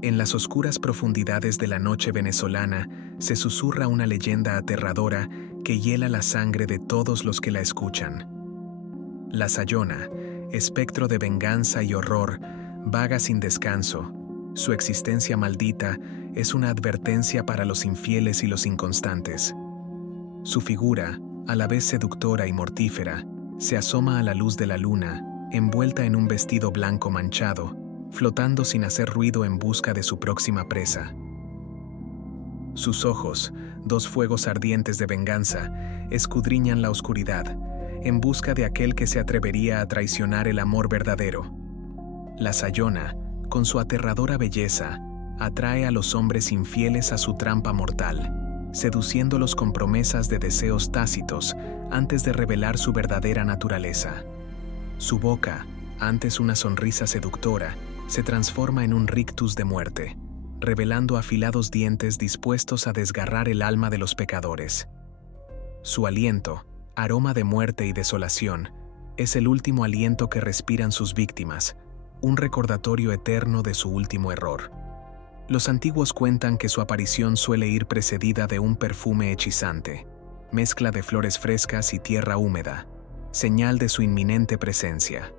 En las oscuras profundidades de la noche venezolana se susurra una leyenda aterradora que hiela la sangre de todos los que la escuchan. La Sayona, espectro de venganza y horror, vaga sin descanso. Su existencia maldita es una advertencia para los infieles y los inconstantes. Su figura, a la vez seductora y mortífera, se asoma a la luz de la luna, envuelta en un vestido blanco manchado, flotando sin hacer ruido en busca de su próxima presa. Sus ojos, dos fuegos ardientes de venganza, escudriñan la oscuridad, en busca de aquel que se atrevería a traicionar el amor verdadero. La Sayona, con su aterradora belleza, atrae a los hombres infieles a su trampa mortal, seduciéndolos con promesas de deseos tácitos antes de revelar su verdadera naturaleza. Su boca, antes una sonrisa seductora, se transforma en un rictus de muerte, revelando afilados dientes dispuestos a desgarrar el alma de los pecadores. Su aliento, aroma de muerte y desolación, es el último aliento que respiran sus víctimas, un recordatorio eterno de su último error. Los antiguos cuentan que su aparición suele ir precedida de un perfume hechizante, mezcla de flores frescas y tierra húmeda, señal de su inminente presencia.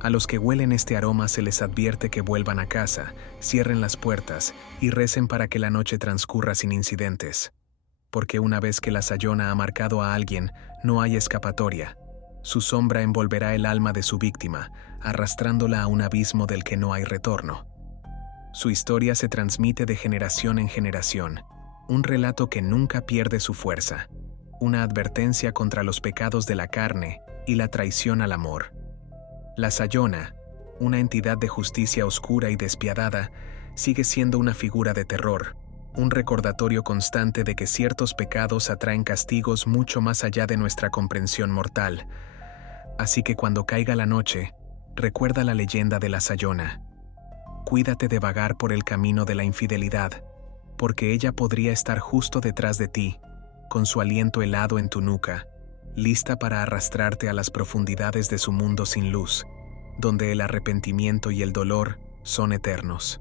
A los que huelen este aroma se les advierte que vuelvan a casa, cierren las puertas y recen para que la noche transcurra sin incidentes. Porque una vez que la Sayona ha marcado a alguien, no hay escapatoria. Su sombra envolverá el alma de su víctima, arrastrándola a un abismo del que no hay retorno. Su historia se transmite de generación en generación, un relato que nunca pierde su fuerza, una advertencia contra los pecados de la carne y la traición al amor. La Sayona, una entidad de justicia oscura y despiadada, sigue siendo una figura de terror, un recordatorio constante de que ciertos pecados atraen castigos mucho más allá de nuestra comprensión mortal. Así que cuando caiga la noche, recuerda la leyenda de la Sayona. Cuídate de vagar por el camino de la infidelidad, porque ella podría estar justo detrás de ti, con su aliento helado en tu nuca, lista para arrastrarte a las profundidades de su mundo sin luz, donde el arrepentimiento y el dolor son eternos.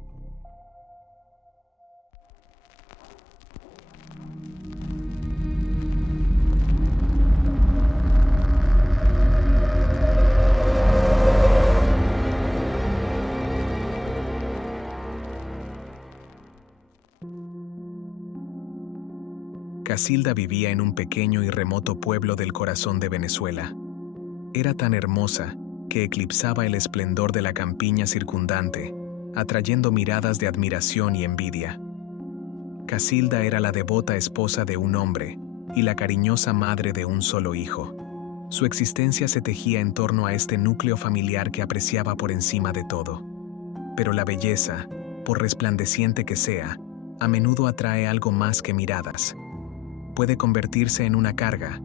Casilda vivía en un pequeño y remoto pueblo del corazón de Venezuela. Era tan hermosa que eclipsaba el esplendor de la campiña circundante, atrayendo miradas de admiración y envidia. Casilda era la devota esposa de un hombre y la cariñosa madre de un solo hijo. Su existencia se tejía en torno a este núcleo familiar que apreciaba por encima de todo. Pero la belleza, por resplandeciente que sea, a menudo atrae algo más que miradas. Puede convertirse en una carga,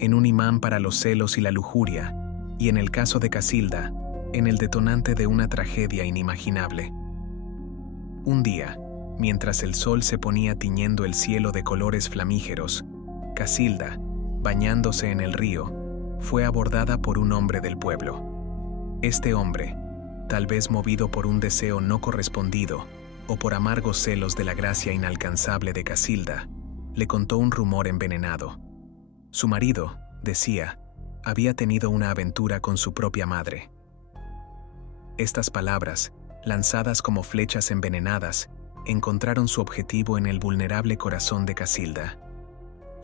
en un imán para los celos y la lujuria, y en el caso de Casilda, en el detonante de una tragedia inimaginable. Un día, mientras el sol se ponía tiñendo el cielo de colores flamígeros, Casilda, bañándose en el río, fue abordada por un hombre del pueblo. Este hombre, tal vez movido por un deseo no correspondido o por amargos celos de la gracia inalcanzable de Casilda, le contó un rumor envenenado. Su marido, decía, había tenido una aventura con su propia madre. Estas palabras, lanzadas como flechas envenenadas, encontraron su objetivo en el vulnerable corazón de Casilda.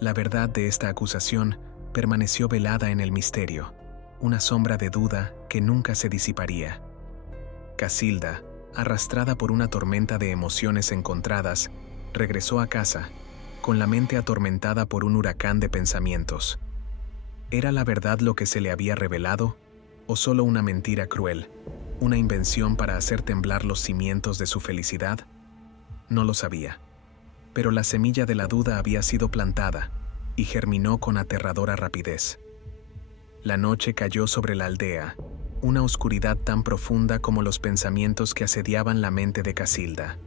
La verdad de esta acusación permaneció velada en el misterio, una sombra de duda que nunca se disiparía. Casilda, arrastrada por una tormenta de emociones encontradas, regresó a casa, con la mente atormentada por un huracán de pensamientos. ¿Era la verdad lo que se le había revelado, o solo una mentira cruel, una invención para hacer temblar los cimientos de su felicidad? No lo sabía. Pero la semilla de la duda había sido plantada y germinó con aterradora rapidez. La noche cayó sobre la aldea, una oscuridad tan profunda como los pensamientos que asediaban la mente de Casilda.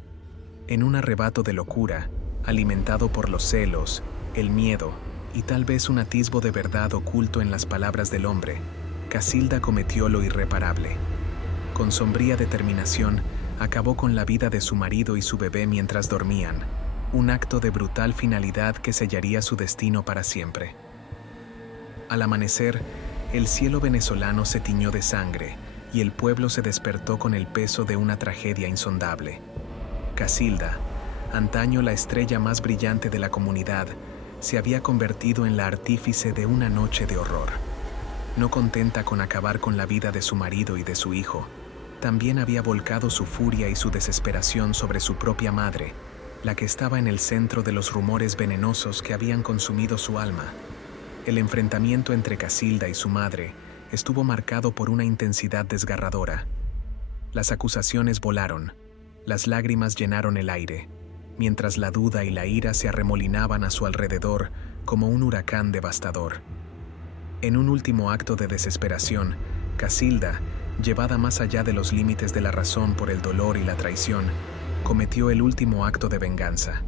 En un arrebato de locura, alimentado por los celos, el miedo y tal vez un atisbo de verdad oculto en las palabras del hombre, Casilda cometió lo irreparable. Con sombría determinación, acabó con la vida de su marido y su bebé mientras dormían, un acto de brutal finalidad que sellaría su destino para siempre. Al amanecer, el cielo venezolano se tiñó de sangre y el pueblo se despertó con el peso de una tragedia insondable. Casilda, antaño la estrella más brillante de la comunidad, se había convertido en la artífice de una noche de horror. No contenta con acabar con la vida de su marido y de su hijo, también había volcado su furia y su desesperación sobre su propia madre, la que estaba en el centro de los rumores venenosos que habían consumido su alma. El enfrentamiento entre Casilda y su madre estuvo marcado por una intensidad desgarradora. Las acusaciones volaron, las lágrimas llenaron el aire, mientras la duda y la ira se arremolinaban a su alrededor como un huracán devastador. En un último acto de desesperación, Casilda, llevada más allá de los límites de la razón por el dolor y la traición, cometió el último acto de venganza.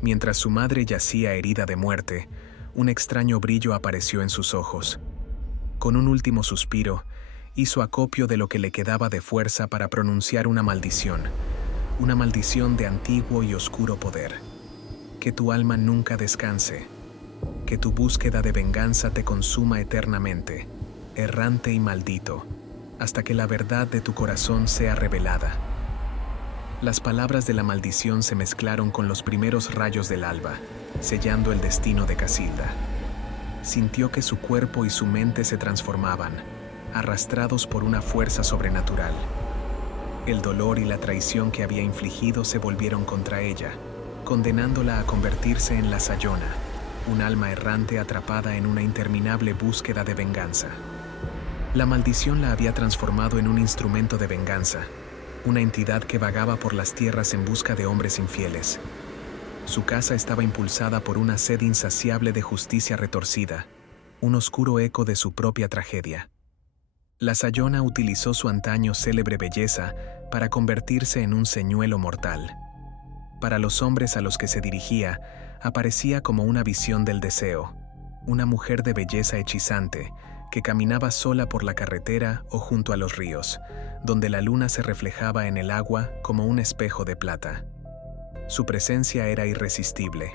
Mientras su madre yacía herida de muerte, un extraño brillo apareció en sus ojos. Con un último suspiro, hizo acopio de lo que le quedaba de fuerza para pronunciar una maldición de antiguo y oscuro poder. Que tu alma nunca descanse, que tu búsqueda de venganza te consuma eternamente, errante y maldito, hasta que la verdad de tu corazón sea revelada. Las palabras de la maldición se mezclaron con los primeros rayos del alba, sellando el destino de Casilda. Sintió que su cuerpo y su mente se transformaban, arrastrados por una fuerza sobrenatural. El dolor y la traición que había infligido se volvieron contra ella, condenándola a convertirse en la Sayona, un alma errante atrapada en una interminable búsqueda de venganza. La maldición la había transformado en un instrumento de venganza, una entidad que vagaba por las tierras en busca de hombres infieles. Su casa estaba impulsada por una sed insaciable de justicia retorcida, un oscuro eco de su propia tragedia. La Sayona utilizó su antaño célebre belleza para convertirse en un señuelo mortal. Para los hombres a los que se dirigía, aparecía como una visión del deseo, una mujer de belleza hechizante, que caminaba sola por la carretera o junto a los ríos, donde la luna se reflejaba en el agua como un espejo de plata. Su presencia era irresistible,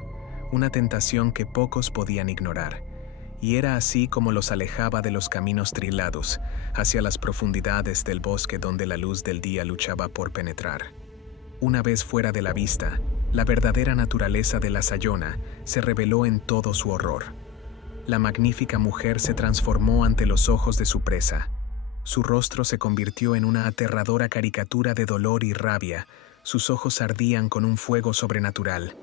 una tentación que pocos podían ignorar, y era así como los alejaba de los caminos trilados, hacia las profundidades del bosque donde la luz del día luchaba por penetrar. Una vez fuera de la vista, la verdadera naturaleza de la Sayona se reveló en todo su horror. La magnífica mujer se transformó ante los ojos de su presa. Su rostro se convirtió en una aterradora caricatura de dolor y rabia. Sus ojos ardían con un fuego sobrenatural.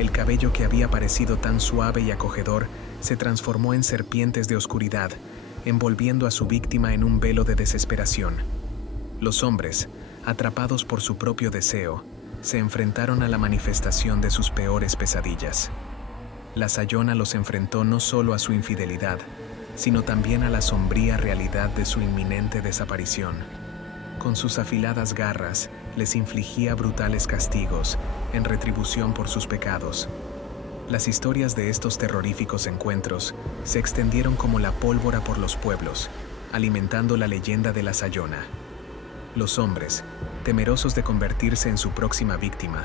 El cabello que había parecido tan suave y acogedor se transformó en serpientes de oscuridad, envolviendo a su víctima en un velo de desesperación. Los hombres, atrapados por su propio deseo, se enfrentaron a la manifestación de sus peores pesadillas. La Sayona los enfrentó no solo a su infidelidad, sino también a la sombría realidad de su inminente desaparición. Con sus afiladas garras, les infligía brutales castigos, en retribución por sus pecados. Las historias de estos terroríficos encuentros se extendieron como la pólvora por los pueblos, alimentando la leyenda de la Sayona. Los hombres, temerosos de convertirse en su próxima víctima,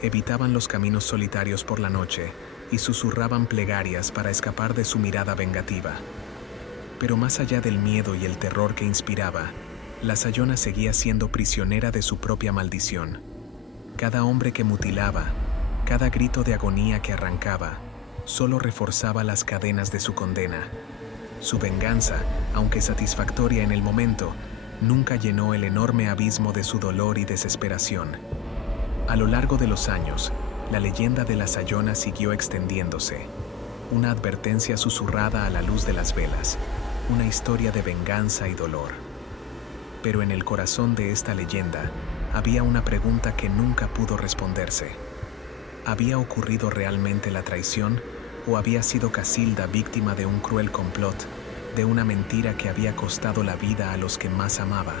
evitaban los caminos solitarios por la noche y susurraban plegarias para escapar de su mirada vengativa. Pero más allá del miedo y el terror que inspiraba, la Sayona seguía siendo prisionera de su propia maldición. Cada hombre que mutilaba, cada grito de agonía que arrancaba, solo reforzaba las cadenas de su condena. Su venganza, aunque satisfactoria en el momento, nunca llenó el enorme abismo de su dolor y desesperación. A lo largo de los años, la leyenda de la Sayona siguió extendiéndose, una advertencia susurrada a la luz de las velas, una historia de venganza y dolor. Pero en el corazón de esta leyenda había una pregunta que nunca pudo responderse. ¿Había ocurrido realmente la traición o había sido Casilda víctima de un cruel complot, de una mentira que había costado la vida a los que más amaba?